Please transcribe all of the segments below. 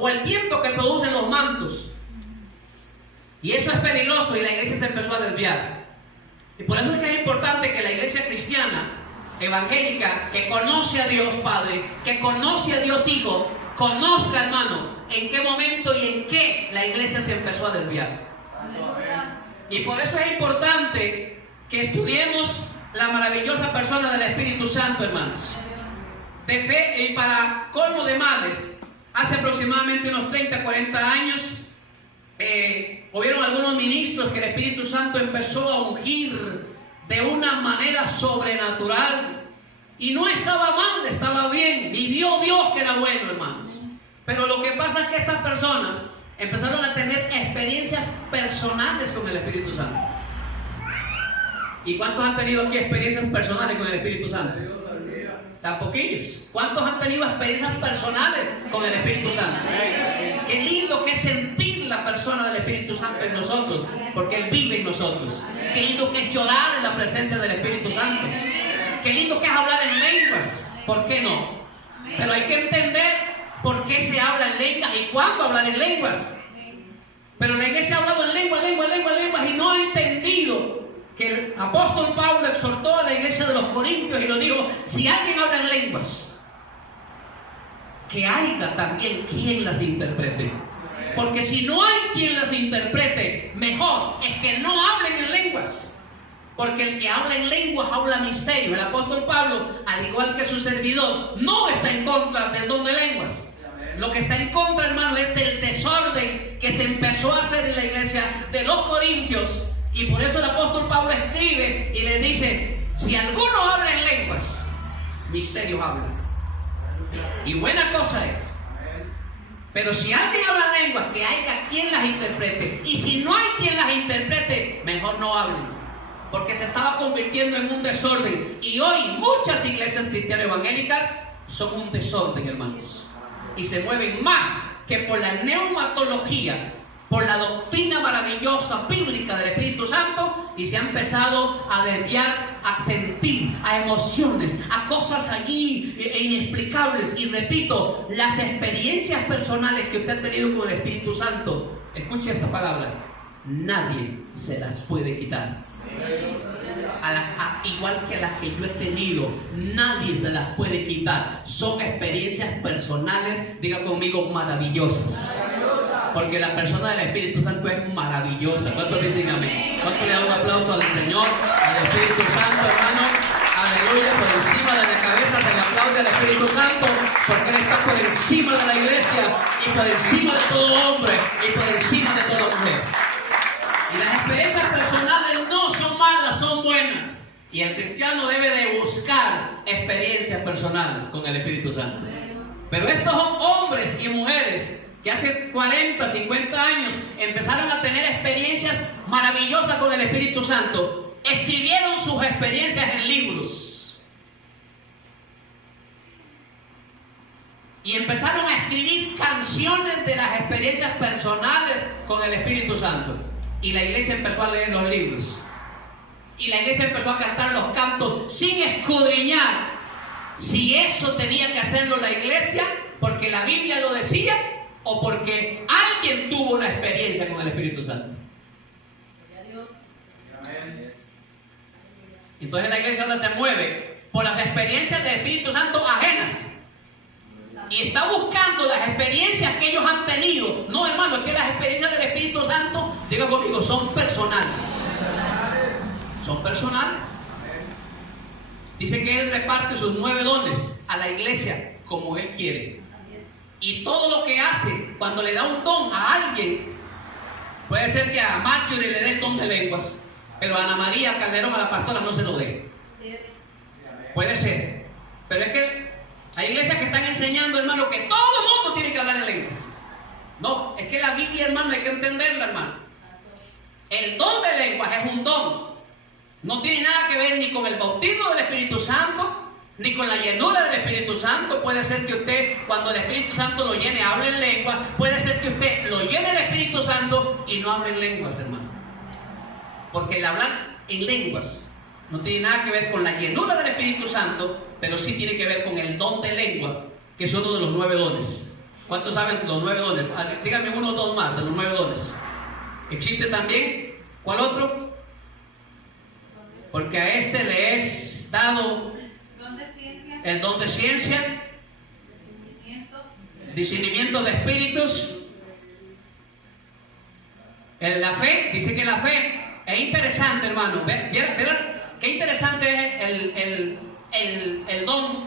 o el viento que producen los mantos. Y eso es peligroso y la iglesia se empezó a desviar. Y por eso es que es importante que la iglesia cristiana, evangélica, que conoce a Dios Padre, que conoce a Dios Hijo, conozca, hermano, en qué momento y en qué la iglesia se empezó a desviar. Y por eso es importante que estudiemos la maravillosa persona del Espíritu Santo, hermanos. De fe, y para colmo de males, hace aproximadamente unos 30, 40 años, hubieron algunos ministros que el Espíritu Santo empezó a ungir de una manera sobrenatural. Y no estaba mal, estaba bien. Y vio Dios que era bueno, hermanos. Pero lo que pasa es que estas personas empezaron a tener experiencias personales con el Espíritu Santo. ¿Y cuántos han tenido aquí experiencias personales con el Espíritu Santo? Tan poquillos. ¿Cuántos han tenido experiencias personales con el Espíritu Santo? Qué lindo que es sentir la persona del Espíritu Santo en nosotros, porque Él vive en nosotros. Qué lindo que es llorar en la presencia del Espíritu Santo. Qué lindo que es hablar en lenguas. ¿Por qué no? Pero hay que entender por qué se habla en lenguas y cuándo hablar en lenguas. Pero la iglesia ha hablado en lenguas y no ha entendido que el apóstol Pablo exhortó a la iglesia de los Corintios y lo dijo: si alguien habla en lenguas, que haya también quien las interprete. Porque si no hay quien las interprete, mejor es que no hablen en lenguas. Porque el que habla en lenguas habla misterio. El apóstol Pablo, al igual que su servidor, no está en contra del don de lenguas. Lo que está en contra, hermano, es del desorden que se empezó a hacer en la iglesia de los Corintios. Y por eso el apóstol Pablo escribe y le dice: si alguno habla en lenguas, misterios habla. Y buena cosa es. Pero si alguien habla en lenguas, que haya quien las interprete. Y si no hay quien las interprete, mejor no hablen. Porque se estaba convirtiendo en un desorden. Y hoy muchas iglesias cristianas evangélicas son un desorden, hermanos. Y se mueven más que por la neumatología, por la doctrina maravillosa bíblica del Espíritu Santo, y se ha empezado a desviar, a sentir, a emociones, a cosas allí inexplicables. Y repito, las experiencias personales que usted ha tenido con el Espíritu Santo, escuche esta palabra, nadie se las puede quitar. Igual que las que yo he tenido, nadie se las puede quitar. Son experiencias personales, diga conmigo, maravillosas. Porque la persona del Espíritu Santo es maravillosa. ¿Cuántos dicen amén? ¿Cuántos le dan un aplauso al Señor, al Espíritu Santo, hermano? Aleluya, por encima de la cabeza se le aplaude al Espíritu Santo, porque Él está por encima de la iglesia y por encima de todo hombre y por encima de toda mujer. Y las experiencias personales no son malas, son buenas. Y el cristiano debe de buscar experiencias personales con el Espíritu Santo. Pero estos hombres y mujeres que hace 40, 50 años empezaron a tener experiencias maravillosas con el Espíritu Santo, escribieron sus experiencias en libros. Y empezaron a escribir canciones de las experiencias personales con el Espíritu Santo. Y la iglesia empezó a leer los libros. Y la iglesia empezó a cantar los cantos sin escudriñar si eso tenía que hacerlo la iglesia porque la Biblia lo decía o porque alguien tuvo una experiencia con el Espíritu Santo. Entonces la iglesia ahora se mueve por las experiencias del Espíritu Santo ajenas. Y está buscando las experiencias que ellos han tenido. No, hermano, es que las experiencias del Espíritu Santo, diga conmigo, son personales. Son personales. Dice que Él reparte sus 9 dones a la iglesia como Él quiere. Y todo lo que hace, cuando le da un don a alguien, puede ser que a Marjorie le dé don de lenguas, pero a Ana María Calderón, a la pastora, no se lo dé. Puede ser. Pero es que hay iglesias que están enseñando, hermano, que todo el mundo tiene que hablar en lenguas. No, es que la Biblia, hermano, hay que entenderla, hermano. El don de lenguas es un don. No tiene nada que ver ni con el bautismo del Espíritu Santo, ni con la llenura del Espíritu Santo. Puede ser que usted, cuando el Espíritu Santo lo llene, hable en lenguas. Puede ser que usted lo llene del Espíritu Santo y no hable en lenguas, hermano. Porque el hablar en lenguas no tiene nada que ver con la llenura del Espíritu Santo, pero sí tiene que ver con el don de lengua, que es uno de los 9 dones. ¿Cuántos saben los 9 dones? Díganme uno o dos más de los 9 dones. ¿Existe también? ¿Cuál otro? Porque a este le es dado el don de ciencia, discernimiento de espíritus, la fe. Dice que la fe es interesante, hermano. ¿Vieron qué interesante es el don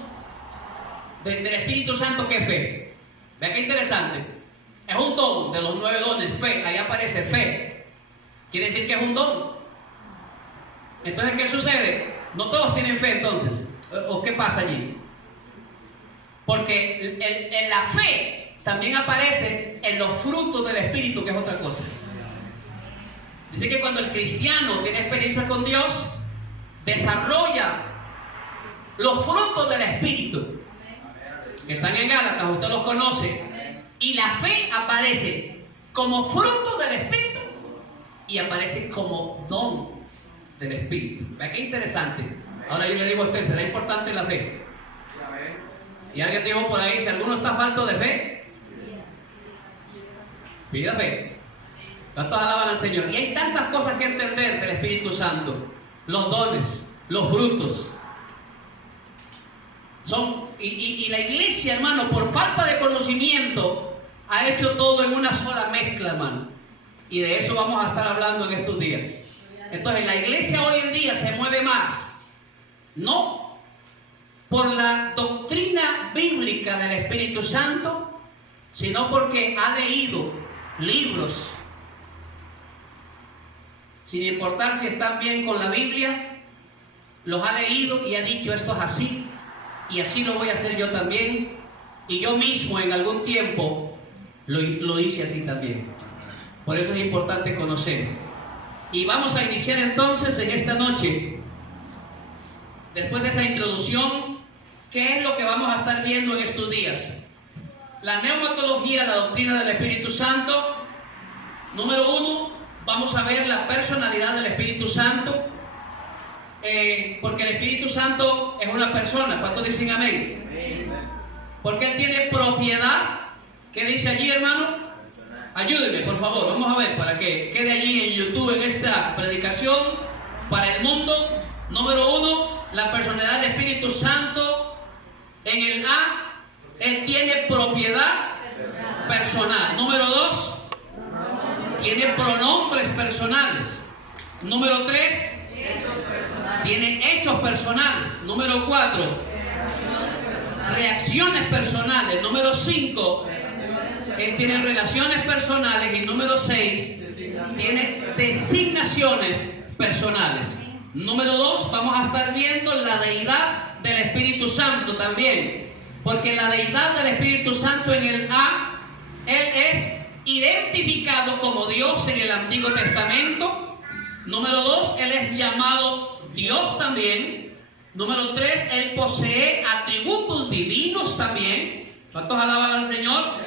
del Espíritu Santo? ¿Qué es fe? Vean qué interesante. Es un don de los 9 dones, fe. Ahí aparece fe. Quiere decir que es un don. Entonces, ¿qué sucede? No todos tienen fe, entonces. ¿O qué pasa allí? Porque en la fe también aparece en los frutos del Espíritu, que es otra cosa. Dice que cuando el cristiano tiene experiencia con Dios, desarrolla los frutos del Espíritu, que están en Gálatas, usted los conoce, y la fe aparece como fruto del Espíritu y aparece como don del Espíritu. Vea qué interesante. Ahora yo le digo a usted, ¿será importante la fe? Y alguien dijo por ahí, si alguno está falto de fe, pida fe. ¿Cuántos alaban al Señor? Y hay tantas cosas que entender del Espíritu Santo. Los dones, los frutos. Y la iglesia, hermano, por falta de conocimiento, ha hecho todo en una sola mezcla, hermano. Y de eso vamos a estar hablando en estos días. Entonces, la iglesia hoy en día se mueve más, no por la doctrina bíblica del Espíritu Santo, sino porque ha leído libros, sin importar si están bien con la Biblia, los ha leído y ha dicho, esto es así, y así lo voy a hacer yo también. Y yo mismo en algún tiempo lo hice así también. Por eso es importante conocer. Y vamos a iniciar entonces en esta noche, después de esa introducción, ¿qué es lo que vamos a estar viendo en estos días? La neumatología, la doctrina del Espíritu Santo. Número 1, vamos a ver la personalidad del Espíritu Santo, porque el Espíritu Santo es una persona. ¿Cuántos dicen amén? Porque Él tiene propiedad. ¿Qué dice allí, hermano? Ayúdenme, por favor, vamos a ver, para que quede allí en YouTube en esta predicación para el mundo. Número 1, la personalidad del Espíritu Santo. En el A, Él tiene propiedad personal. Número 2, tiene pronombres personales. Número 3, tiene hechos personales. Número 4, reacciones personales. Número 5, Él tiene relaciones personales. Y número 6, tiene designaciones personales. Número 2, vamos a estar viendo la deidad del Espíritu Santo también. Porque la deidad del Espíritu Santo en el A, Él es identificado como Dios en el Antiguo Testamento. Número 2, Él es llamado Dios también. Número 3, Él posee atributos divinos también. ¿Cuántos alaban al Señor?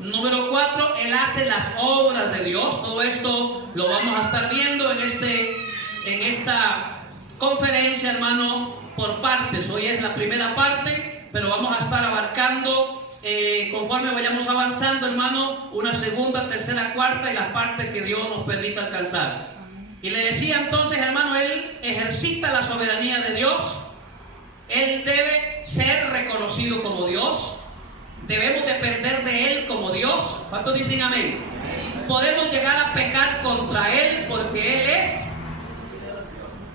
Número 4, Él hace las obras de Dios. Todo esto lo vamos a estar viendo en esta conferencia, hermano, por partes. Hoy es la primera parte, pero vamos a estar abarcando, conforme vayamos avanzando, hermano, una segunda, tercera, cuarta y las partes que Dios nos permita alcanzar. Y le decía entonces, hermano, Él ejercita la soberanía de Dios. Él debe ser reconocido como Dios. Debemos depender de Él como Dios. ¿Cuántos dicen amén? Podemos llegar a pecar contra Él porque Él es,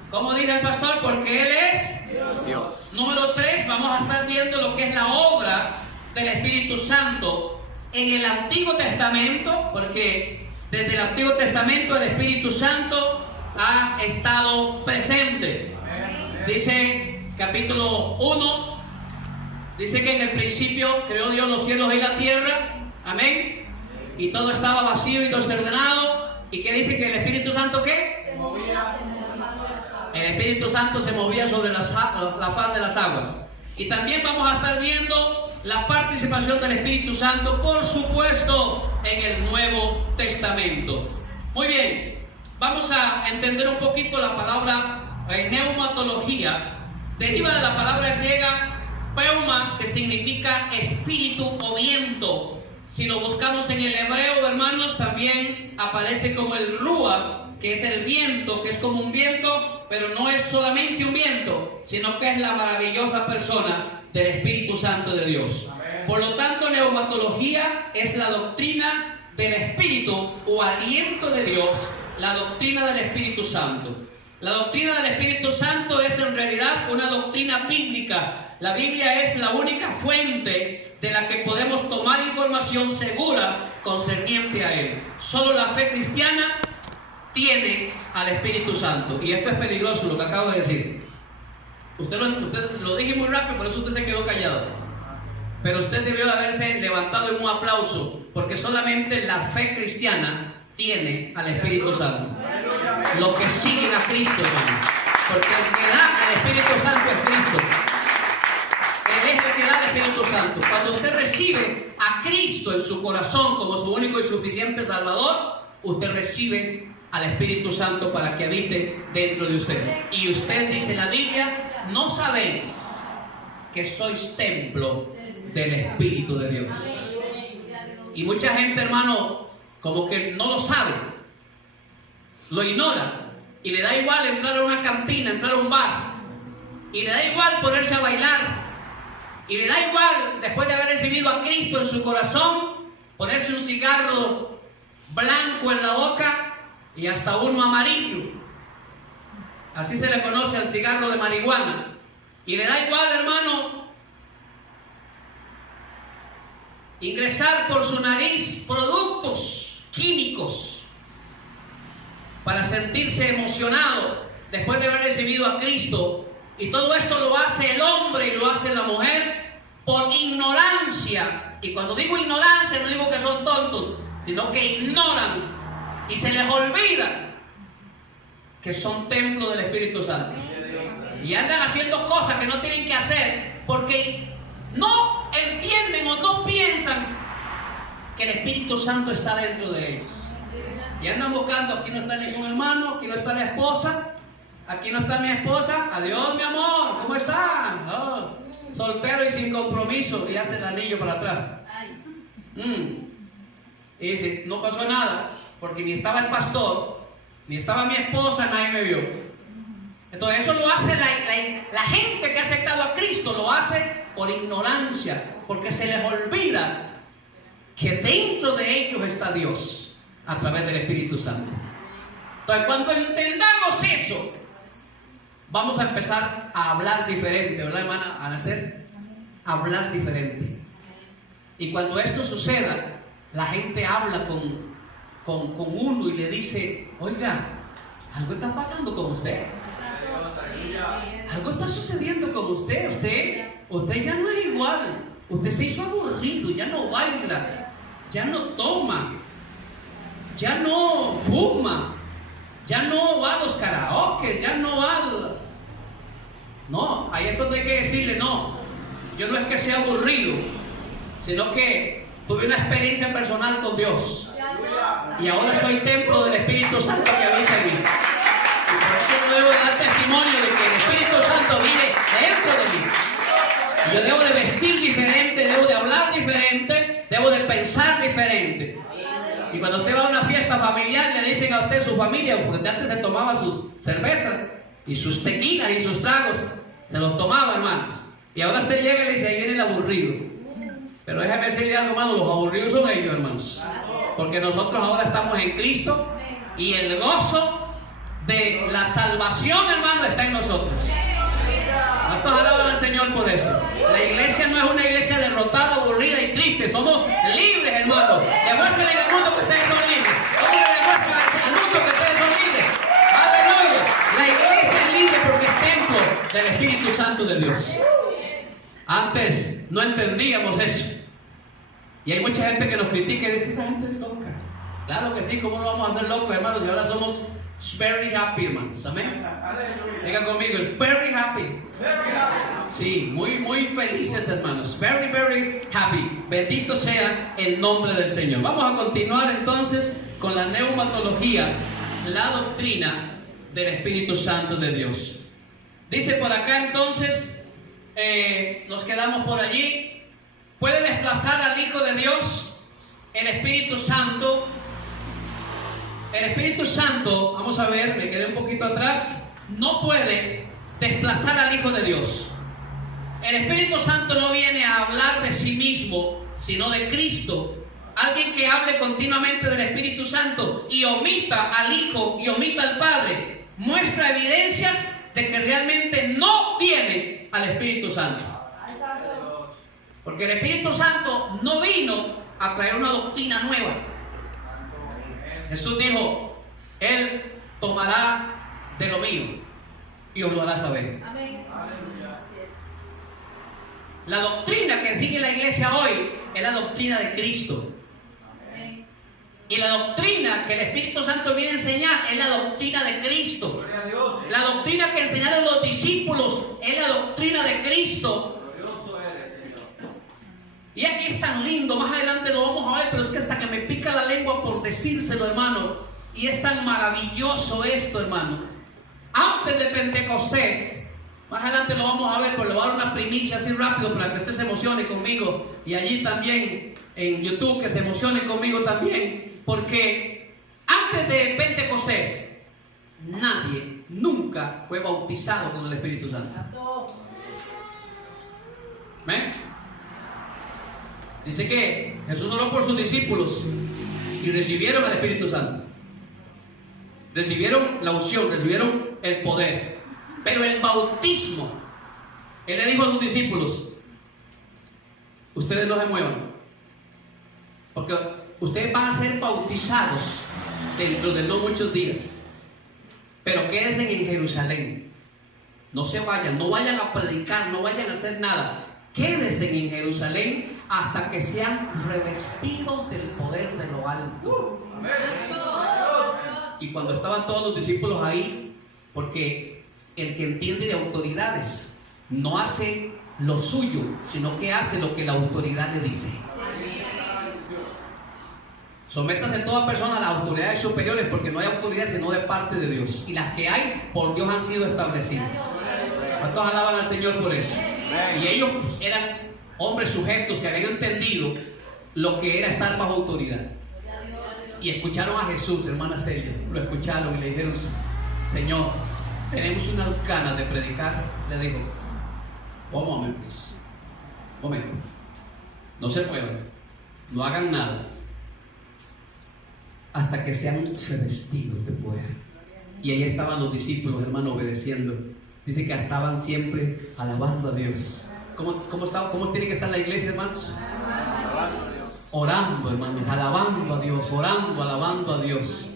como dice el pastor, porque Él es Dios. Número 3, vamos a estar viendo lo que es la obra del Espíritu Santo en el Antiguo Testamento, porque desde el Antiguo Testamento el Espíritu Santo ha estado presente. Dice capítulo 1, dice que en el principio creó Dios los cielos y la tierra, amén, y todo estaba vacío y desordenado. ¿Y qué dice? Que el Espíritu Santo, ¿qué? Se movía. El Espíritu Santo se movía sobre la faz de las aguas. Y también vamos a estar viendo la participación del Espíritu Santo, por supuesto, en el Nuevo Testamento. Muy bien, vamos a entender un poquito la palabra neumatología. Deriva de la palabra griega pneuma, que significa espíritu o viento, Si lo buscamos en el hebreo, hermanos, también aparece como el Ruach, que es el viento, que es como un viento, pero no es solamente un viento, sino que es la maravillosa persona del Espíritu Santo de Dios. Amén. Por lo tanto, neumatología es la doctrina del Espíritu o aliento de Dios, la doctrina del Espíritu Santo. La doctrina del Espíritu Santo es en realidad una doctrina bíblica. La Biblia es la única fuente de la que podemos tomar información segura concerniente a Él. Solo la fe cristiana tiene al Espíritu Santo. Y esto es peligroso, lo que acabo de decir. Usted lo dije muy rápido, por eso usted se quedó callado. Pero usted debió haberse levantado en un aplauso, porque solamente la fe cristiana tiene al Espíritu Santo. Los que siguen a Cristo, hermano. Porque el que da al Espíritu Santo es Cristo. Él es el que da al Espíritu Santo. Cuando usted recibe a Cristo en su corazón como su único y suficiente Salvador, usted recibe al Espíritu Santo para que habite dentro de usted. Y usted, dice la Biblia, no sabéis que sois templo del Espíritu de Dios. Y mucha gente, hermano, como que no lo sabe, lo ignora, y le da igual entrar a una cantina, entrar a un bar, y le da igual ponerse a bailar, y le da igual, después de haber recibido a Cristo en su corazón, ponerse un cigarro blanco en la boca y hasta uno amarillo. Así se le conoce al cigarro de marihuana. Y le da igual, hermano, ingresar por su nariz productos químicos para sentirse emocionado después de haber recibido a Cristo. Y todo esto lo hace el hombre y lo hace la mujer por ignorancia. Y cuando digo ignorancia, no digo que son tontos, sino que ignoran y se les olvida que son templo del Espíritu Santo. Y andan haciendo cosas que no tienen que hacer porque no entienden o no piensan que el Espíritu Santo está dentro de ellos. Y andan buscando, aquí no está ningún hermano, aquí no está la esposa, aquí no está mi esposa, adiós mi amor, ¿cómo están? Oh, soltero y sin compromiso, y hace el anillo para atrás. Y dice, no pasó nada, porque ni estaba el pastor, ni estaba mi esposa, nadie me vio. Entonces eso lo hace la gente que ha aceptado a Cristo, lo hace por ignorancia, porque se les olvida que dentro de ellos está Dios a través del Espíritu Santo. Entonces cuando entendamos eso, vamos a empezar a hablar diferente, ¿verdad, hermana? A hacer hablar diferente. Y cuando esto suceda, la gente habla con uno y le dice, oiga, algo está pasando con usted. Algo está sucediendo con usted. Usted ya no es igual. Usted se hizo aburrido, ya no baila, ya no toma, ya no fuma, ya no va a los karaokes, ya no va a... No, ahí es donde hay que decirle, no, yo no es que sea aburrido, sino que tuve una experiencia personal con Dios. Y ahora soy templo del Espíritu Santo que habita en mí. Y por eso debo dar testimonio de que el Espíritu Santo vive dentro de mí. Yo debo de vestir diferente, debo de hablar diferente, debo de pensar diferente. Y cuando usted va a una fiesta familiar, le dicen a usted su familia, porque antes se tomaba sus cervezas y sus tequilas y sus tragos, se los tomaba, hermanos. Y ahora usted llega y le dice, ahí viene el aburrido. Pero déjame decirle algo, hermano, los aburridos son ellos, hermanos. Porque nosotros ahora estamos en Cristo y el gozo de la salvación, hermano, está en nosotros. ¿Cuántos alaban al Señor por eso? La iglesia no es una iglesia derrotada, aburrida y triste. Somos libres, hermano. Demuéstrenle al mundo que ustedes son libres. ¿Cómo le demuestran al mundo que ustedes son libres? ¡Aleluya! La iglesia es libre porque es templo del Espíritu Santo de Dios. Antes no entendíamos eso. Y hay mucha gente que nos critica y dice, esa gente es loca. Claro que sí, ¿cómo no vamos a ser locos, hermanos? Y ahora somos very happy, hermanos. Amén. Diga conmigo, very happy. Sí, muy, muy felices, hermanos. Very, very happy. Bendito sea el nombre del Señor. Vamos a continuar entonces con la neumatología, la doctrina del Espíritu Santo de Dios. Dice por acá entonces, nos quedamos por allí. ¿Puede desplazar al Hijo de Dios? el Espíritu Santo, vamos a ver, me quedé un poquito atrás, no puede desplazar al Hijo de Dios. El Espíritu Santo no viene a hablar de sí mismo, sino de Cristo. Alguien que hable continuamente del Espíritu Santo y omita al Hijo y omita al Padre, muestra evidencias de que realmente no tiene al Espíritu Santo. Porque el Espíritu Santo no vino a traer una doctrina nueva. Jesús dijo, Él tomará de lo mío y os lo hará saber. Amén. La doctrina que sigue la iglesia hoy es la doctrina de Cristo. Y la doctrina que el Espíritu Santo viene a enseñar es la doctrina de Cristo. La doctrina que enseñaron los discípulos es la doctrina de Cristo. Y aquí es tan lindo, más adelante lo vamos a ver, pero es que hasta que me pica la lengua por decírselo, hermano. Y es tan maravilloso esto, hermano. Antes de Pentecostés, más adelante lo vamos a ver, pero le voy a dar una primicia así rápido para que usted se emocione conmigo. Y allí también en YouTube que se emocione conmigo también. Porque antes de Pentecostés, nadie nunca fue bautizado con el Espíritu Santo. ¿Ven? Dice que Jesús oró por sus discípulos y recibieron el Espíritu Santo. Recibieron la unción, recibieron el poder. Pero el bautismo, Él le dijo a sus discípulos, ustedes no se muevan, porque ustedes van a ser bautizados dentro de no muchos días. Pero quédense en Jerusalén. No se vayan, no vayan a predicar, no vayan a hacer nada. Quédense en Jerusalén hasta que sean revestidos del poder de lo alto. Y cuando estaban todos los discípulos ahí, porque el que entiende de autoridades no hace lo suyo, sino que hace lo que la autoridad le dice. Sométase toda persona a las autoridades superiores, porque no hay autoridad sino de parte de Dios. Y las que hay, por Dios han sido establecidas. ¿Cuántos alaban al Señor por eso? Y ellos eran hombres sujetos que habían entendido lo que era estar bajo autoridad. Y escucharon a Jesús, hermana Celia. Lo escucharon y le dijeron, Señor, tenemos unas ganas de predicar. Le dijo, un momento, no se muevan, no hagan nada hasta que sean revestidos de poder. Y ahí estaban los discípulos, hermano, obedeciendo. Dice que estaban siempre alabando a Dios. ¿Cómo tiene que estar la iglesia, hermanos? Orando, hermanos, alabando a Dios, orando, alabando a Dios.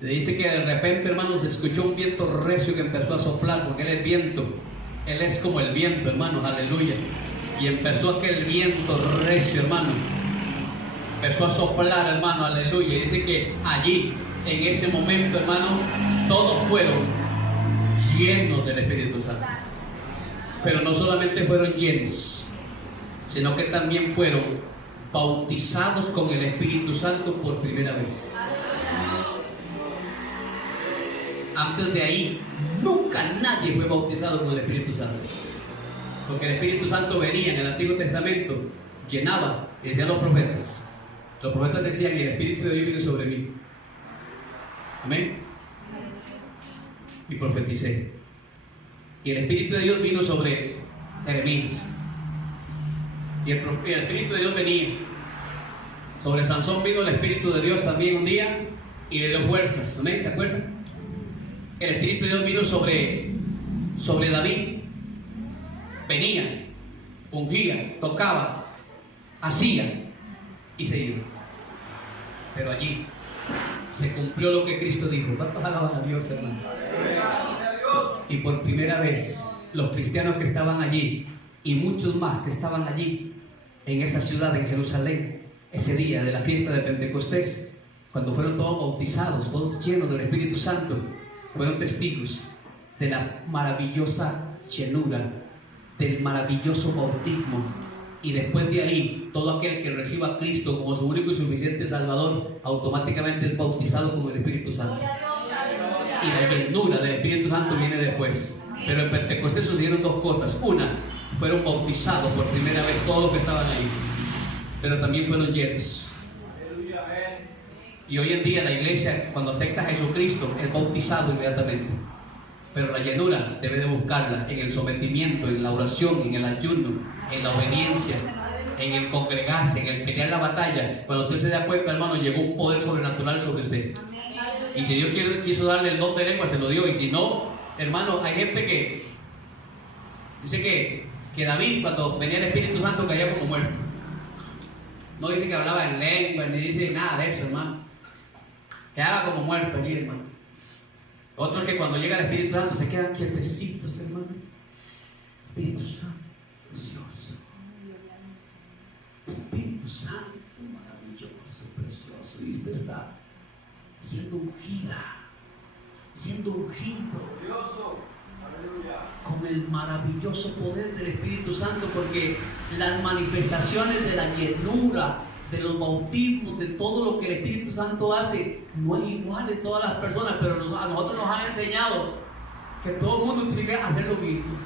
Le dice que de repente, hermanos, se escuchó un viento recio que empezó a soplar, porque Él es viento. Él es como el viento, hermanos, aleluya. Y empezó aquel viento recio, hermano. Empezó a soplar, hermano, aleluya. Y dice que allí, en ese momento, hermano, todos fueron llenos del Espíritu Santo. Pero no solamente fueron llenos, sino que también fueron bautizados con el Espíritu Santo por primera vez. Antes de ahí, nunca nadie fue bautizado con el Espíritu Santo. Porque el Espíritu Santo venía en el Antiguo Testamento, llenaba, y decían los profetas. Los profetas decían, el Espíritu de Dios viene sobre mí. Amén. Y profeticé. Y el Espíritu de Dios vino sobre Jeremías. Y el Espíritu de Dios venía. Sobre Sansón vino el Espíritu de Dios también un día y le dio fuerzas. Amén, ¿se acuerdan? El Espíritu de Dios vino sobre David. Venía, ungía, tocaba, hacía y se iba. Pero allí se cumplió lo que Cristo dijo. ¿Cuántos alaban a Dios, hermano? Y por primera vez los cristianos que estaban allí y muchos más que estaban allí en esa ciudad, en Jerusalén, ese día de la fiesta de Pentecostés, cuando fueron todos bautizados, todos llenos del Espíritu Santo, fueron testigos de la maravillosa llenura, del maravilloso bautismo. Y después de ahí, todo aquel que reciba a Cristo como su único y suficiente Salvador, automáticamente es bautizado con el Espíritu Santo. Y la llenura del Espíritu Santo viene después. Pero en Pentecostés sucedieron dos cosas. Una, fueron bautizados por primera vez todos los que estaban ahí, pero también fueron llenos. Y hoy en día la iglesia, cuando acepta a Jesucristo, es bautizado inmediatamente. Pero la llenura debe de buscarla en el sometimiento, en la oración, en el ayuno, en la obediencia, en el congregarse, en el pelear la batalla. Cuando usted se da cuenta, hermano, llegó un poder sobrenatural sobre usted. Y si Dios quiso darle el don de lengua, se lo dio. Y si no, hermano, hay gente que dice que David, cuando venía el Espíritu Santo, caía como muerto. No dice que hablaba en lengua, ni dice nada de eso, hermano. Quedaba como muerto allí, hermano. Otros que cuando llega el Espíritu Santo se quedan quietecitos, hermano. Espíritu Santo, precioso. Espíritu Santo, maravilloso, precioso. Y usted está siendo ungida, siendo ungido con el maravilloso poder del Espíritu Santo, porque las manifestaciones de la llenura, de los bautismos, de todo lo que el Espíritu Santo hace, no es igual en todas las personas, pero a nosotros nos han enseñado que todo el mundo tiene que hacer lo mismo.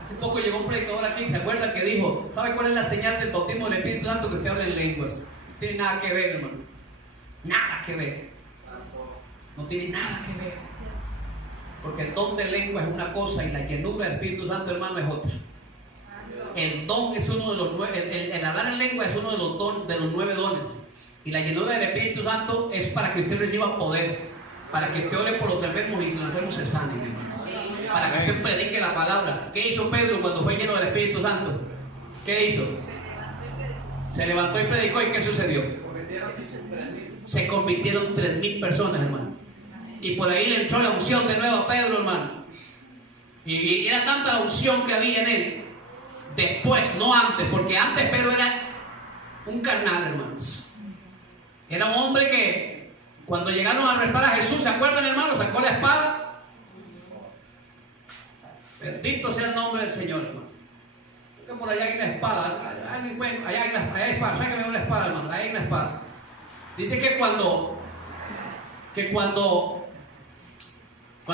Hace poco llegó un predicador aquí, ¿se acuerdan? Que dijo, ¿sabe cuál es la señal del bautismo del Espíritu Santo? Que usted habla en lenguas. No tiene nada que ver, hermano. Nada que ver. No tiene nada que ver. Porque el don de lengua es una cosa y la llenura del Espíritu Santo, hermano, es otra. El don es uno de los 9, el hablar en lengua es uno de los 9 dones. Y la llenura del Espíritu Santo es para que usted reciba poder, para que usted ore por los enfermos y los enfermos se sanen, hermano. Para que usted predique la palabra. ¿Qué hizo Pedro cuando fue lleno del Espíritu Santo? ¿Qué hizo? Se levantó y predicó. ¿Y qué sucedió? Se convirtieron 3,000 personas, hermano. Y por ahí le entró la unción de nuevo a Pedro, hermano. Y era tanta la unción que había en él. Después, no antes, porque antes Pedro era un carnal, hermanos. Era un hombre que cuando llegaron a arrestar a Jesús, ¿se acuerdan, hermano? Sacó la espada. Bendito sea el nombre del Señor, hermano. Porque por allá hay una espada. Allá hay espada. Sáquenme una espada, hermano. Ahí hay una espada. Dice que cuando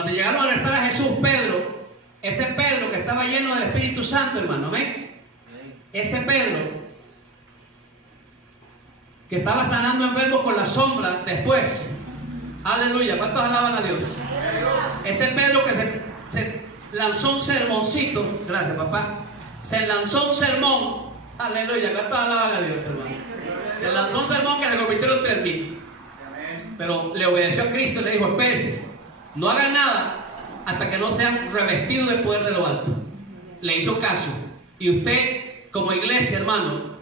llegaron a arrestar a Jesús, Pedro, ese Pedro que estaba lleno del Espíritu Santo, hermano, ¿ven? Ese Pedro que estaba sanando enfermos con la sombra, después, aleluya, ¿cuántos alaban a Dios? Ese Pedro que se lanzó un sermoncito, gracias papá, se lanzó un sermón, aleluya, ¿cuántos alaban a Dios, hermano? Se lanzó un sermón que se convirtió en 3,000, pero le obedeció a Cristo y le dijo, espérese, no hagan nada hasta que no sean revestidos del poder de lo alto. Le hizo caso. Y usted, como iglesia, hermano,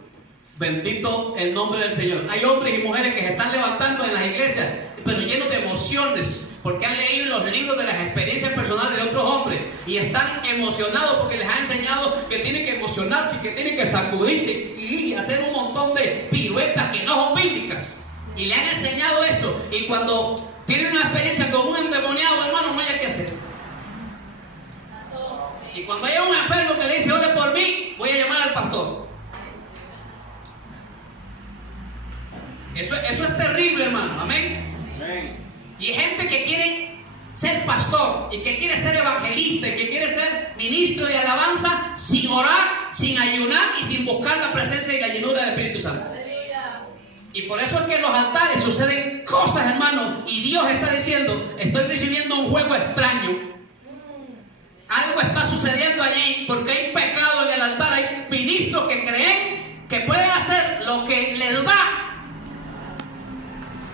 bendito el nombre del Señor. Hay hombres y mujeres que se están levantando en las iglesias, pero llenos de emociones, porque han leído los libros de las experiencias personales de otros hombres y están emocionados porque les ha enseñado que tienen que emocionarse, que tienen que sacudirse y hacer un montón de piruetas que no son bíblicas. Y le han enseñado eso. Y cuando tienen una experiencia con un endemoniado, hermano, no hay que hacer. Y cuando haya un enfermo que le dice, ore por mí, voy a llamar al pastor. Eso es terrible, hermano. Amén. Y hay gente que quiere ser pastor y que quiere ser evangelista y que quiere ser ministro de alabanza sin orar, sin ayunar y sin buscar la presencia y la llenura del Espíritu Santo. Y por eso es que en los altares suceden cosas, hermano, y Dios está diciendo, estoy recibiendo un juego extraño. Algo está sucediendo allí porque hay pecado en el altar. Hay ministros que creen que pueden hacer lo que les da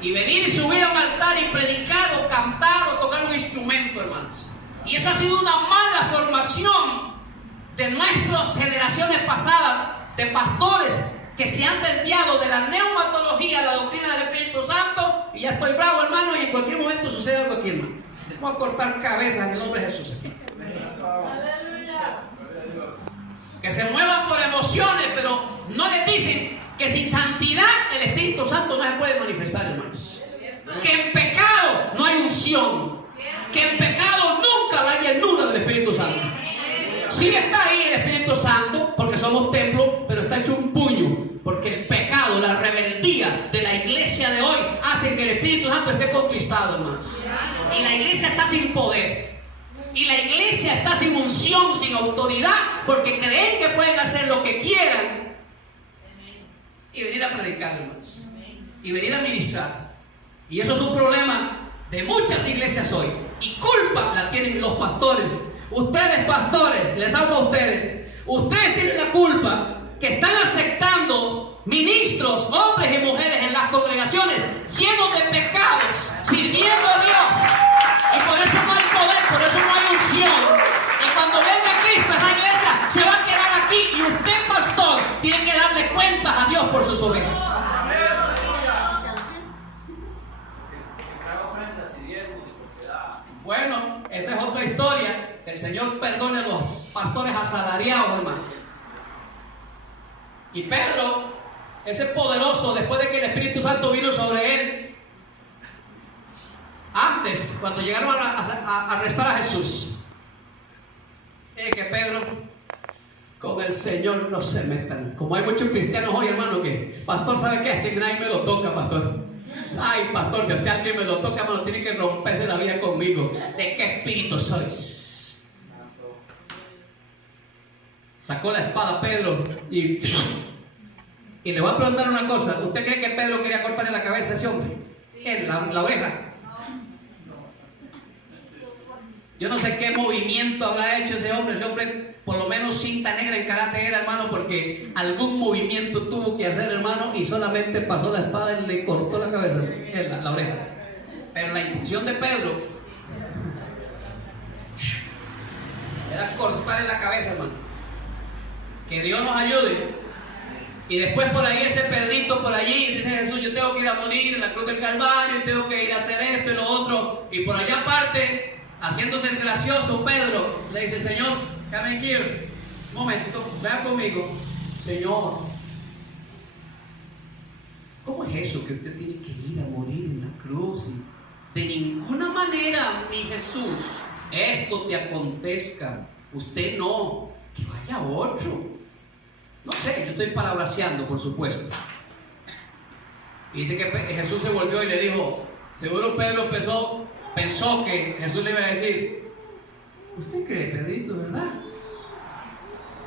y venir y subir a un altar y predicar o cantar o tocar un instrumento, hermanos. Y eso ha sido una mala formación de nuestras generaciones pasadas, de pastores que se han desviado de la neumatología, la doctrina del Espíritu Santo. Y ya estoy bravo, hermano, y en cualquier momento sucede algo aquí, hermano. Voy a cortar cabezas en el nombre de Jesús. Aleluya. Que se muevan por emociones, pero no les dicen que sin santidad el Espíritu Santo no se puede manifestar, hermanos. Que en pecado no hay unción. Que en pecado nunca hay llenura del Espíritu Santo. Sí está ahí el Espíritu Santo, porque somos templo, pero está hecho un puño. Porque el pecado, la rebeldía de la iglesia de hoy hace que el Espíritu Santo esté conquistado, hermanos. Y la iglesia está sin poder. Y la iglesia está sin unción, sin autoridad, porque creen que pueden hacer lo que quieran y venir a predicar, hermanos. Y venir a ministrar. Y eso es un problema de muchas iglesias hoy. Y culpa la tienen los pastores. Ustedes, pastores, les hablo a ustedes. Ustedes tienen la culpa que están aceptando ministros, hombres y mujeres en las congregaciones llenos de pecados, sirviendo a Dios. Y por eso no hay poder, por eso no hay unción. Y cuando venga Cristo, esa iglesia se va a quedar aquí. Y usted, pastor, tiene que darle cuentas a Dios por sus ovejas. Bueno, esa es otra historia. Que el Señor perdone a los pastores asalariados, hermano. Y Pedro, ese poderoso, después de que el Espíritu Santo vino sobre él, antes, cuando llegaron a arrestar a Jesús, que Pedro, con el Señor no se metan. Como hay muchos cristianos hoy, hermano, que, pastor, ¿sabe qué? Este nadie me lo toca, pastor. Ay, pastor, si usted alguien me lo toca, hermano, tiene que romperse la vida conmigo. ¿De qué espíritu sois? Sacó la espada Pedro y le voy a preguntar una cosa. ¿Usted cree que Pedro quería cortarle la cabeza a ese hombre? Él, la oreja. Yo no sé qué movimiento habrá hecho ese hombre. Ese hombre, por lo menos cinta negra en karate era, hermano, porque algún movimiento tuvo que hacer, hermano, y solamente pasó la espada y le cortó la cabeza, la oreja. Pero la intención de Pedro era cortarle la cabeza, hermano. Que Dios nos ayude. Y después por ahí ese Pedrito por allí dice: Jesús, yo tengo que ir a morir en la cruz del Calvario, y tengo que ir a hacer esto y lo otro. Y por allá aparte, haciéndose el gracioso, Pedro le dice: Señor, come here, un momento, vea conmigo. Señor, ¿cómo es eso que usted tiene que ir a morir en la cruz? De ninguna manera, mi Jesús, esto te acontezca. Usted no, que vaya otro. No sé, yo estoy parafraseando, por supuesto. Y dice que Jesús se volvió y le dijo, seguro Pedro pensó que Jesús le iba a decir: ¿usted cree, Pedrito, verdad?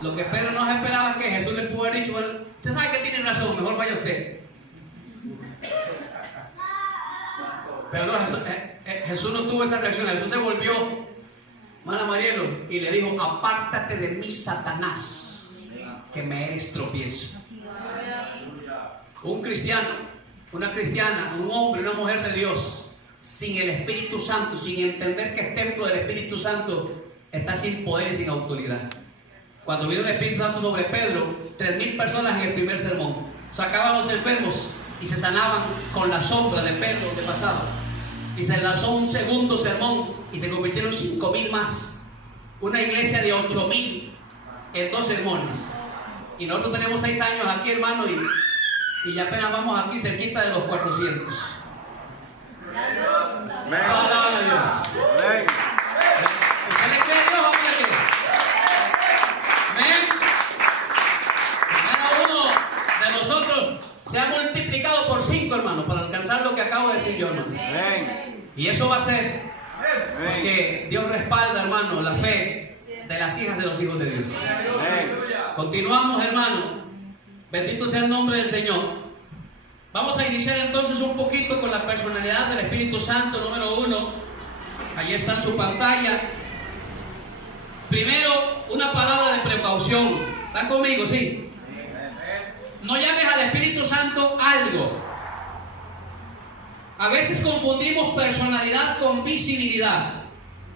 Lo que Pedro no esperaba es que Jesús le pudo haber dicho: bueno, usted sabe que tiene razón, mejor vaya usted. Pero no, Jesús no tuvo esa reacción. Jesús se volvió, hermana Marielo, y le dijo: apártate de mí, Satanás, que me eres tropiezo. Un cristiano, una cristiana, un hombre, una mujer de Dios, sin el Espíritu Santo, sin entender que es templo del Espíritu Santo, está sin poder y sin autoridad. Cuando vino el Espíritu Santo sobre Pedro, 3,000 personas en el primer sermón sacaban a los enfermos y se sanaban con la sombra de Pedro donde pasaba. Y se lanzó un segundo sermón y se convirtieron 5,000 más. Una iglesia de 8,000 en 2 sermones. Y nosotros tenemos 6 años aquí, hermano, y ya apenas vamos aquí cerquita de los 400. Palabra de Dios. ¿Usted le cree a Dios o no le cree? Amén. Cada uno de nosotros se ha multiplicado por 5, hermano, para alcanzar lo que acabo de decir yo, hermano. Y eso va a ser porque Dios respalda, hermano, la fe de las hijas de los hijos de Dios. Continuamos, hermano. Bendito sea el nombre del Señor. Vamos a iniciar entonces un poquito con la personalidad del Espíritu Santo, número 1. Allí está en su pantalla. Primero, una palabra de precaución. ¿Están conmigo? Sí. No llames al Espíritu Santo algo. A veces confundimos personalidad con visibilidad.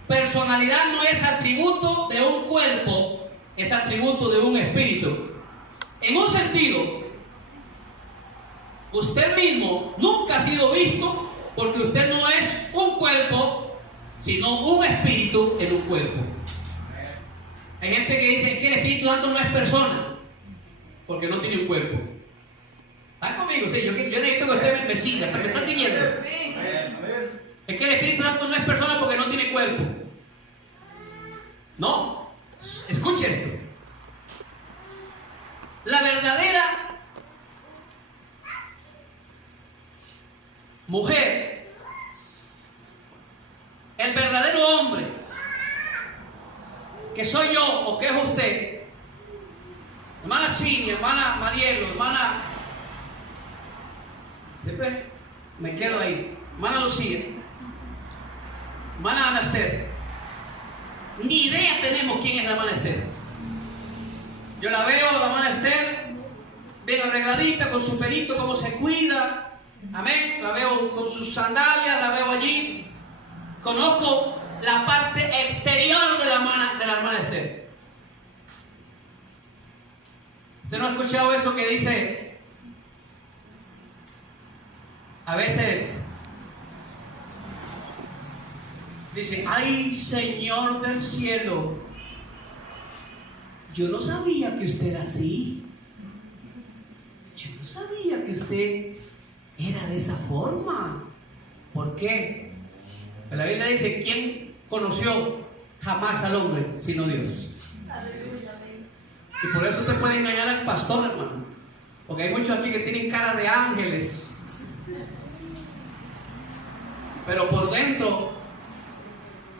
Personalidad no es atributo de un cuerpo, es atributo de un espíritu. En un sentido, usted mismo nunca ha sido visto porque usted no es un cuerpo, sino un espíritu en un cuerpo. Hay gente que dice que el Espíritu Santo no es persona porque no tiene un cuerpo. ¿Están conmigo? Sí, yo necesito que usted me siga, me está siguiendo. Es que el Espíritu Santo no es persona porque no tiene cuerpo. No, escuche esto. La verdadera mujer, el verdadero hombre, que soy yo o que es usted, hermana Cinia, hermana Marielo, hermana, siempre me quedo ahí. hermana Lucía, hermana Ana Esther. Ni idea tenemos quién es la hermana Esther. Yo la veo, la hermana Esther, bien arregladita, con su pelito, cómo se cuida. Amén. La veo con sus sandalias, la veo allí. Conozco la parte exterior de la hermana Esther. ¿Usted no ha escuchado eso que dice? A veces dice, ay, Señor del cielo, yo no sabía que usted era así. Yo no sabía que usted era de esa forma. ¿Por qué? La Biblia dice, ¿quién conoció jamás al hombre sino Dios? Y por eso usted puede engañar al pastor, hermano. Porque hay muchos aquí que tienen cara de ángeles, pero por dentro,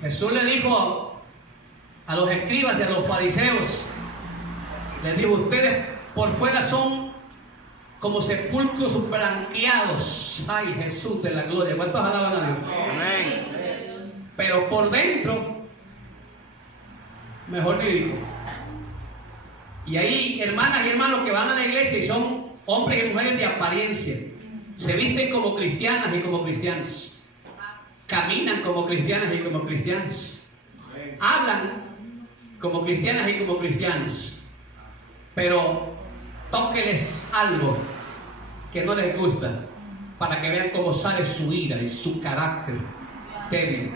Jesús le dijo a los escribas y a los fariseos, les dijo, ustedes por fuera son como sepulcros blanqueados. Ay, Jesús de la gloria. ¿Cuántos alaban a Dios? Amén. Pero por dentro, mejor ni digo. Y hay hermanas y hermanos que van a la iglesia y son hombres y mujeres de apariencia. Se visten como cristianas y como cristianos. Caminan como cristianas y como cristianos. Hablan como cristianas y como cristianos. Pero tóqueles algo que no les gusta para que vean cómo sale su ira y su carácter débil.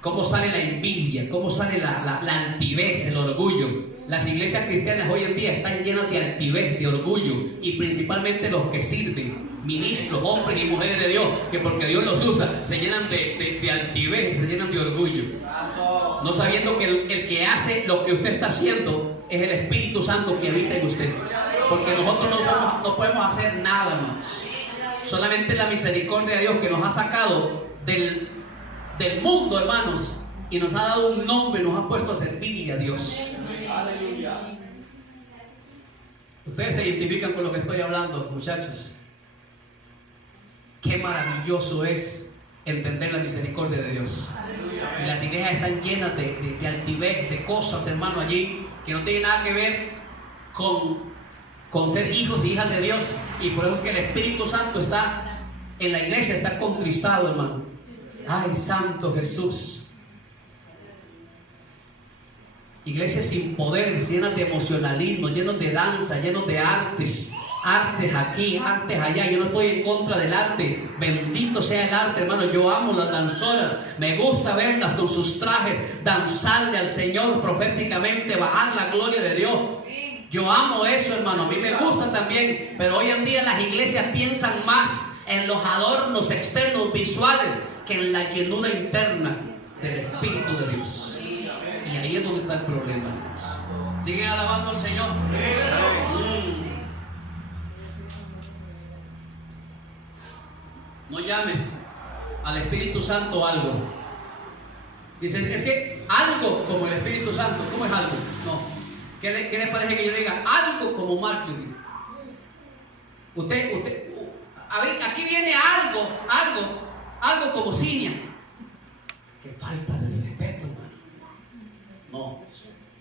Cómo sale la envidia, cómo sale la altivez, el orgullo. Las iglesias cristianas hoy en día están llenas de altivez, de orgullo, y principalmente los que sirven, ministros, hombres y mujeres de Dios, que porque Dios los usa, se llenan de altivez, se llenan de orgullo. No sabiendo que el que hace lo que usted está haciendo es el Espíritu Santo que habita en usted. Porque nosotros no podemos hacer nada más. Solamente la misericordia de Dios que nos ha sacado del mundo, hermanos, y nos ha dado un nombre, nos ha puesto a servirle a Dios. Aleluya. Ustedes se identifican con lo que estoy hablando, muchachos. Qué maravilloso es entender la misericordia de Dios. Aleluya. Y las iglesias están llenas de altivez, de cosas, hermano, allí que no tienen nada que ver con ser hijos y hijas de Dios. Y por eso es que el Espíritu Santo está en la iglesia, está contristado, hermano. Ay, Santo Jesús. Iglesias sin poder, llenas de emocionalismo, llenos de danza, llenos de artes aquí, artes allá. Yo no estoy en contra del arte, bendito sea el arte, hermano. Yo amo las danzoras, me gusta verlas con sus trajes, danzarle al Señor proféticamente, bajar la gloria de Dios. Yo amo eso, hermano, a mí me gusta también. Pero hoy en día las iglesias piensan más en los adornos externos visuales que en la llenura interna del Espíritu de Dios. Y ahí es donde está el problema. ¿Siguen alabando al Señor? No llames al Espíritu Santo algo. Dices, es que algo como el Espíritu Santo. ¿Cómo es algo? No. ¿Qué les parece que yo diga? Algo como Marjorie. A ver, aquí viene algo como Cinia. Qué falta de respeto, hermano. No,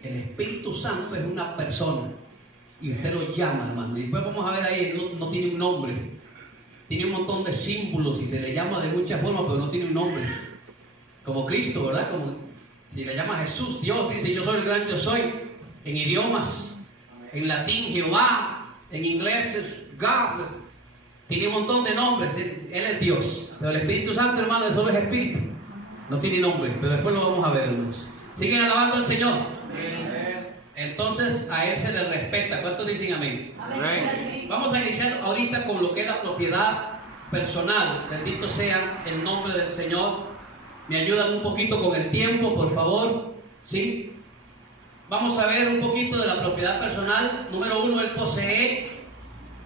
el Espíritu Santo es una persona y usted lo llama, hermano. Y después vamos a ver ahí, no tiene un nombre. Tiene un montón de símbolos y se le llama de muchas formas, pero no tiene un nombre. Como Cristo, ¿verdad? Como si le llama Jesús, Dios dice, yo soy el gran yo soy. En idiomas, en latín, Jehová, en inglés, God. Tiene un montón de nombres. Él es Dios. Pero el Espíritu Santo, hermano, solo es Espíritu. No tiene nombre, pero después lo vamos a ver, hermanos. ¿Siguen alabando al Señor? Amén. Entonces a Él se le respeta. ¿Cuántos dicen amén? Amén. Vamos a iniciar ahorita con lo que es la propiedad personal. Bendito sea el nombre del Señor. Me ayudan un poquito con el tiempo, por favor. ¿Sí? Vamos a ver un poquito de la propiedad personal. Número 1, Él posee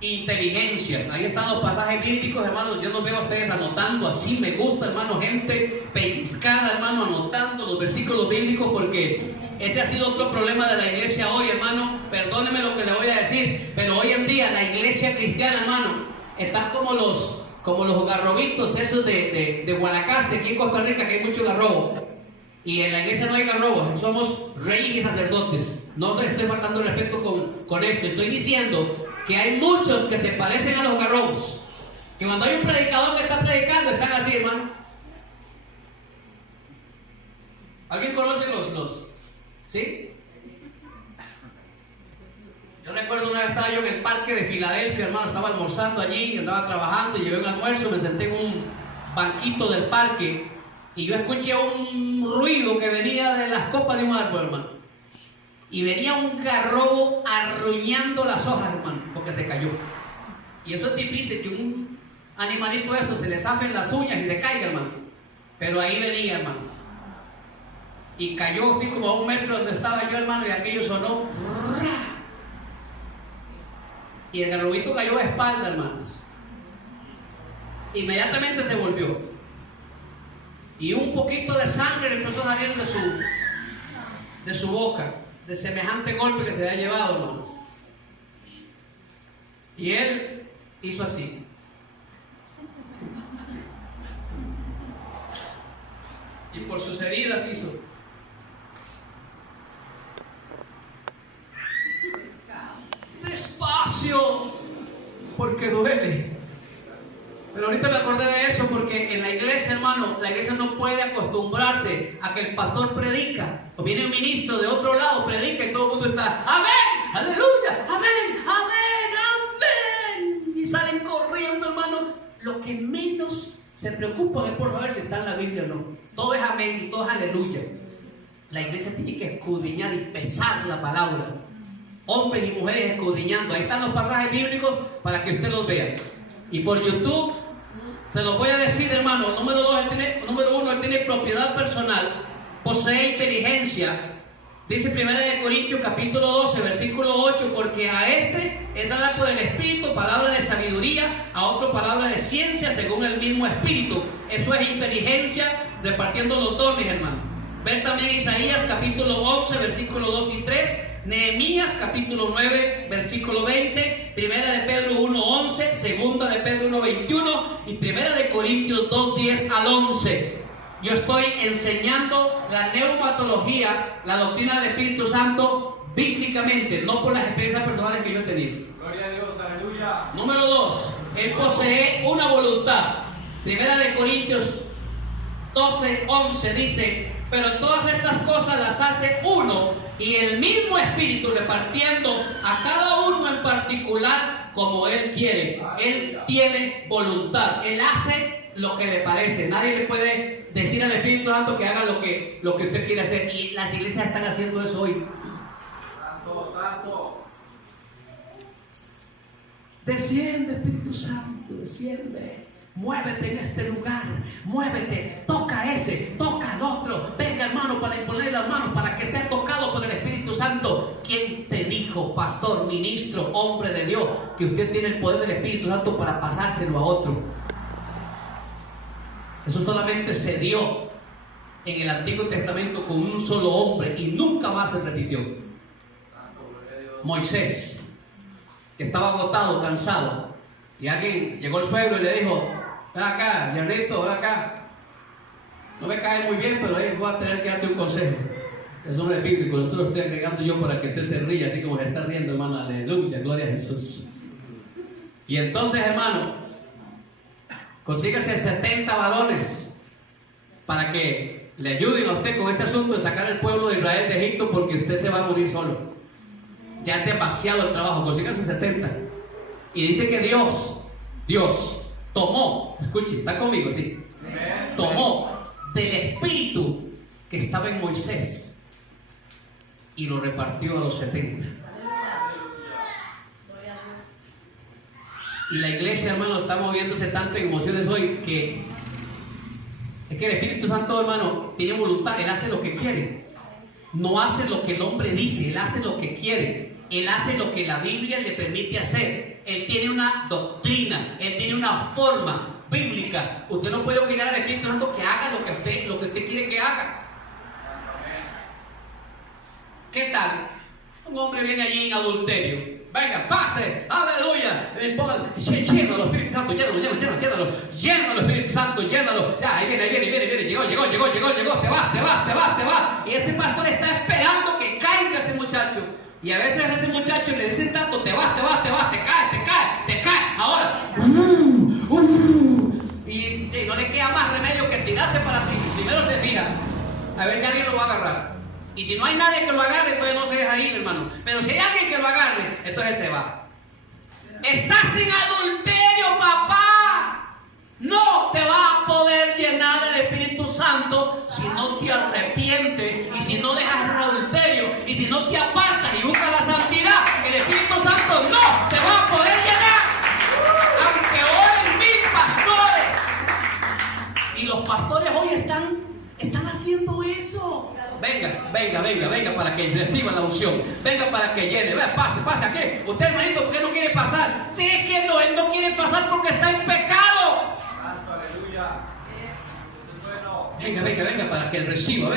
inteligencia. Ahí están los pasajes bíblicos, hermanos. Yo no veo a ustedes anotando así. Me gusta, hermano, gente pellizcada, hermano, anotando los versículos bíblicos, porque ese ha sido otro problema de la iglesia hoy, hermano. Perdóneme lo que le voy a decir, pero hoy en día la iglesia cristiana, hermano, está como los como los garrobitos esos de Guanacaste, aquí en Costa Rica, que hay mucho garrobo. Y en la iglesia no hay garrobos, somos reyes y sacerdotes. No te estoy faltando respeto con esto. Estoy diciendo que hay muchos que se parecen a los garrobos. Que cuando hay un predicador que está predicando, están así, hermano. ¿Alguien conoce los? ¿Sí? Yo recuerdo una vez estaba yo en el parque de Filadelfia, hermano, estaba almorzando allí, andaba trabajando, llevé un almuerzo, me senté en un banquito del parque y yo escuché un ruido que venía de las copas de un árbol, hermano. Y venía un garrobo arruñando las hojas, hermano, porque se cayó. Y eso es difícil, que un animalito de estos se le zafen las uñas y se caiga, hermano. Pero ahí venía, hermano. Y cayó así como a 1 metro donde estaba yo, hermano, y aquello sonó. Y el garrobito cayó de espalda, hermanos. Inmediatamente se volvió. Y un poquito de sangre le empezó a salir de su boca, de semejante golpe que se había llevado, hermanos. Y él hizo así. Y por sus heridas hizo. Despacio, porque duele. Pero ahorita me acordé de eso porque en la iglesia, hermano, la iglesia no puede acostumbrarse a que el pastor predica o viene un ministro de otro lado, predica y todo el mundo está amén, aleluya, amén, amén, amén, y salen corriendo, hermano. Lo que menos se preocupan es por saber si está en la Biblia o no. Todo es amén y todo es aleluya. La iglesia tiene que escudriñar y pesar la palabra. Hombres y mujeres escudriñando. Ahí están los pasajes bíblicos para que usted los vea. Y por YouTube se los voy a decir, hermano. Número 1, él tiene propiedad personal, posee inteligencia. Dice 1 Corintios capítulo 12, versículo 8, porque a este es dada por el Espíritu palabra de sabiduría, a otro palabra de ciencia según el mismo Espíritu. Eso es inteligencia repartiendo los dones, hermano. Ver también Isaías capítulo 11, versículo 2 y 3. Nehemías capítulo 9, versículo 20, Primera de Pedro 1, 11, Segunda de Pedro 1, 21 y Primera de Corintios 2, 10 al 11. Yo estoy enseñando la neumatología, la doctrina del Espíritu Santo, bíblicamente, no por las experiencias personales que yo he tenido. Gloria a Dios, aleluya. Número 2, él posee una voluntad. Primera de Corintios 12, 11 dice: pero todas estas cosas las hace uno y el mismo Espíritu, repartiendo a cada uno en particular como Él quiere. Él tiene voluntad, Él hace lo que le parece. Nadie le puede decir al Espíritu Santo que haga lo que usted quiere hacer. Y las iglesias están haciendo eso hoy. Santo, santo. Desciende, Espíritu Santo, desciende. Muévete en este lugar, muévete, toca a ese, toca al otro. Venga, hermano, para imponer las manos, para que sea tocado por el Espíritu Santo. ¿Quién te dijo, pastor, ministro, hombre de Dios, que usted tiene el poder del Espíritu Santo para pasárselo a otro? Eso solamente se dio en el Antiguo Testamento con un solo hombre y nunca más se repitió. Moisés, que estaba agotado, cansado, y alguien llegó el suegro y le dijo: ven acá, Yarnito, ven acá. No me cae muy bien, pero ahí voy a tener que darte un consejo. Eso no es bíblico, esto lo estoy agregando yo para que usted se ría, así como se está riendo, hermano. Aleluya, gloria a Jesús. Y entonces, hermano, consígase 70 varones para que le ayuden a usted con este asunto de sacar al pueblo de Israel de Egipto, porque usted se va a morir solo. Ya es demasiado el trabajo, consígase 70. Y dice que Dios tomó, escuche, está conmigo, sí, tomó del espíritu que estaba en Moisés y lo repartió a los 70. Y la iglesia, hermano, está moviéndose tanto en emociones hoy que es que el Espíritu Santo, hermano, tiene voluntad. Él hace lo que quiere, no hace lo que el hombre dice, él hace lo que quiere. Él hace lo que la Biblia le permite hacer. Él tiene una doctrina, él tiene una forma bíblica. Usted no puede obligar al Espíritu Santo que haga lo que usted quiere que haga. ¿Qué tal? Un hombre viene allí en adulterio Venga, pase, aleluya. Llénalo, Espíritu Santo, llénalo, Espíritu Santo, llénalo. Ya, ahí viene, llegó. Te vas. Y ese pastor está esperando que caiga ese muchacho. Y a veces a ese muchacho le dicen tanto, te vas, te caes. Ahora, y no le queda más remedio que tirarse para ti. Primero se fija, a ver si alguien lo va a agarrar. Y si no hay nadie que lo agarre, entonces no se deja ir, hermano. Pero si hay alguien que lo agarre, entonces se va. Estás en adulterio, papá. No te va a poder llenar el Espíritu Santo si no te arrepientes y si no dejas el adulterio y si no te apartas y buscas la santidad. El Espíritu Santo no te va a poder llenar. Aunque oren 1000 pastores. Y los pastores hoy están haciendo eso. Venga para que reciba la unción. Venga para que llene. Vea, pase aquí. Usted, hermanito, ¿por qué no quiere pasar? Es que no, él no quiere pasar porque está en pecado. Aleluya. Venga para que él reciba.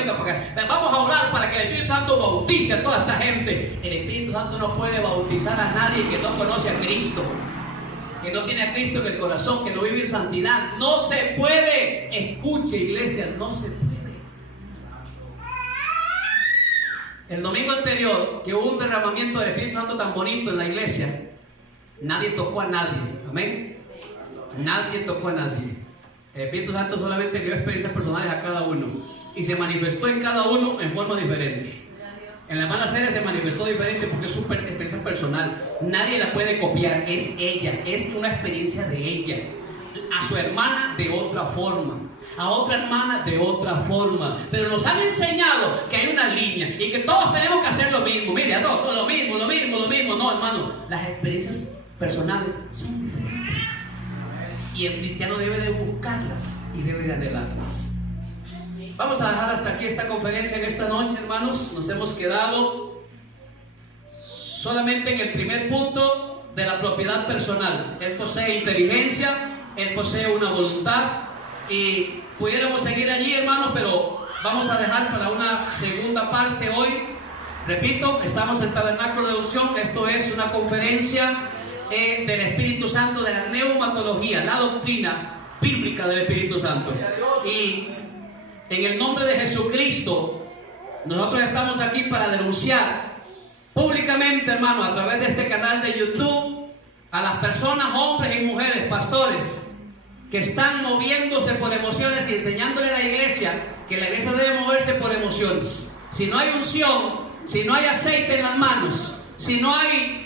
Vamos a orar para que el Espíritu Santo bautice a toda esta gente. El Espíritu Santo no puede bautizar a nadie que no conoce a Cristo, que no tiene a Cristo en el corazón, que no vive en santidad. No se puede. Escuche, iglesia, no se puede. El domingo anterior, que hubo un derramamiento del Espíritu Santo tan bonito en la iglesia, nadie tocó a nadie. Amén. Nadie tocó a nadie. El Espíritu Santo solamente dio experiencias personales a cada uno y se manifestó en cada uno en forma diferente. En la hermana Celia se manifestó diferente porque es su experiencia personal. Nadie la puede copiar, es ella, es una experiencia de ella. A su hermana de otra forma, a otra hermana de otra forma. Pero nos han enseñado que hay una línea y que todos tenemos que hacer lo mismo. Mire, todo lo mismo. No, hermano, las experiencias personales son diferentes. Y el cristiano debe de buscarlas y debe de anhelarlas. Vamos a dejar hasta aquí esta conferencia en esta noche, hermanos. Nos hemos quedado solamente en el primer punto de la propiedad personal. Él posee inteligencia, él posee una voluntad y pudiéramos seguir allí, hermanos, pero vamos a dejar para una segunda parte hoy. Repito, estamos en Tabernáculo de Unción. Esto es una conferencia del Espíritu Santo, de la neumatología, la doctrina bíblica del Espíritu Santo. Y en el nombre de Jesucristo, nosotros estamos aquí para denunciar públicamente, hermano, a través de este canal de YouTube, a las personas, hombres y mujeres, pastores, que están moviéndose por emociones y enseñándole a la iglesia que la iglesia debe moverse por emociones. Si no hay unción, si no hay aceite en las manos, si no hay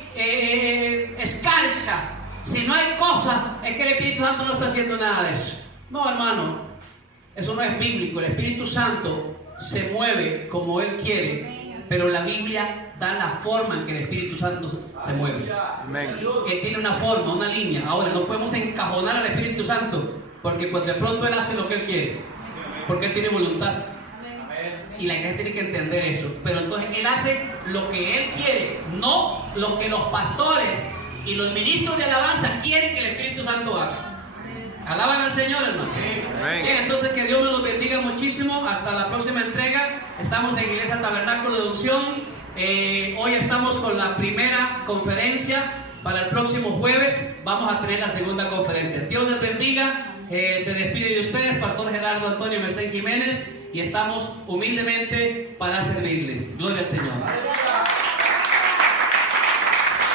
escarcha, si no hay cosas, es que el Espíritu Santo no está haciendo nada de eso. No, hermano, eso no es bíblico. El Espíritu Santo se mueve como Él quiere, pero la Biblia da la forma en que el Espíritu Santo se mueve. Él tiene una forma, una línea. Ahora, no podemos encajonar al Espíritu Santo, porque pues de pronto Él hace lo que Él quiere, porque Él tiene voluntad. Y la iglesia tiene que entender eso. Pero entonces Él hace lo que Él quiere, no lo que los pastores y los ministros de alabanza quieren que el Espíritu Santo haga. Alaban al Señor, hermano. Bien, entonces que Dios nos los bendiga muchísimo. Hasta la próxima entrega. Estamos en Iglesia Tabernáculo de Unción. Hoy estamos con la primera conferencia. Para el próximo jueves vamos a tener la segunda conferencia. Dios les bendiga. Se despide de ustedes, Pastor Gerardo Antonio Mercén Jiménez. Y estamos humildemente para servirles. Gloria al Señor.